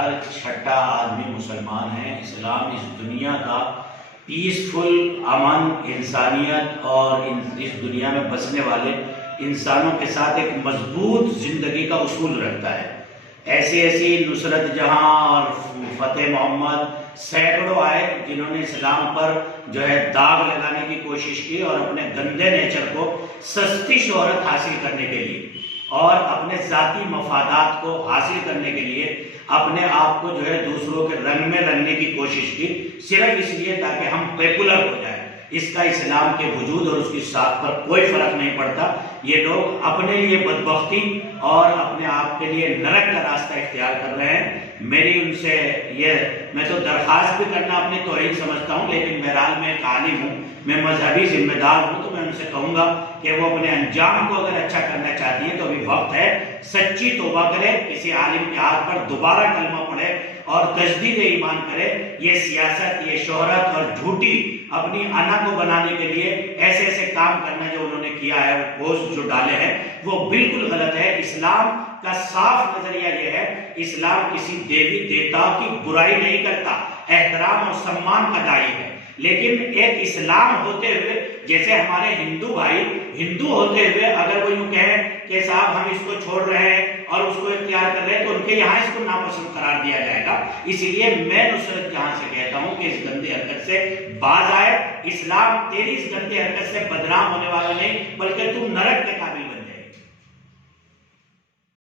ہر چھٹا آدمی مسلمان ہے۔ اسلام اس دنیا کا پیسفل، امن، انسانیت اور اس دنیا میں بسنے والے انسانوں کے ساتھ ایک مضبوط زندگی کا اصول رکھتا ہے۔ ایسی نصرت جہاں اور فتح محمد سینکڑوں آئے جنہوں نے اسلام پر جو ہے داغ لگانے کی کوشش کی اور اپنے گندے نیچر کو سستی شہرت حاصل کرنے کے لیے اور اپنے ذاتی مفادات کو حاصل کرنے کے لیے اپنے آپ کو جو ہے دوسروں کے رنگ میں رنگنے کی کوشش کی، صرف اس لیے تاکہ ہم پاپولر ہو جائیں۔ اس کا اسلام کے وجود اور اس کی ساکھ پر کوئی فرق نہیں پڑتا۔ یہ لوگ اپنے لیے بدبختی اور اپنے آپ کے لیے نرک کا راستہ اختیار کر رہے ہیں۔ میری ان سے میں تو درخواست بھی کرنا اپنی توہین سمجھتا ہوں، لیکن بہرحال میں ایک عالم ہوں، میں مذہبی ذمہ دار ہوں، تو میں ان سے کہوں گا کہ وہ اپنے انجام کو اگر اچھا کرنا چاہتی ہیں تو ابھی وقت ہے، سچی توبہ کرے، کسی عالم کے ہاتھ پر دوبارہ کلمہ پڑھے اور تجدید ایمان کرے۔ یہ سیاست، یہ شہرت اور جھوٹی اپنی انا کو بنانے کے لیے ایسے کام کرنا جو انہوں نے کیا ہے، وہ پوسٹ جو ڈالے ہیں وہ بالکل غلط ہے۔ اسلام کا صاف نظریہ یہ ہے، اسلام کسی دیوی دیوتا کی برائی نہیں کرتا، احترام اور سمان کا داعی ہے۔ لیکن ایک اسلام ہوتے ہوئے، جیسے ہمارے ہندو بھائی ہندو ہوتے ہوئے اگر وہ یوں کہیں کہ صاحب ہم اس کو چھوڑ رہے ہیں اور اس کو اختیار کر رہے ہیں تو ان کے یہاں اس کو ناپسند قرار دیا جائے گا۔ اسی لیے میں نصرت جہاں سے کہتا ہوں کہ اس گندی حرکت سے باز آئے۔ اسلام تیری اس گندی حرکت سے بدنام ہونے والا نہیں، بلکہ تم نرک کے قابل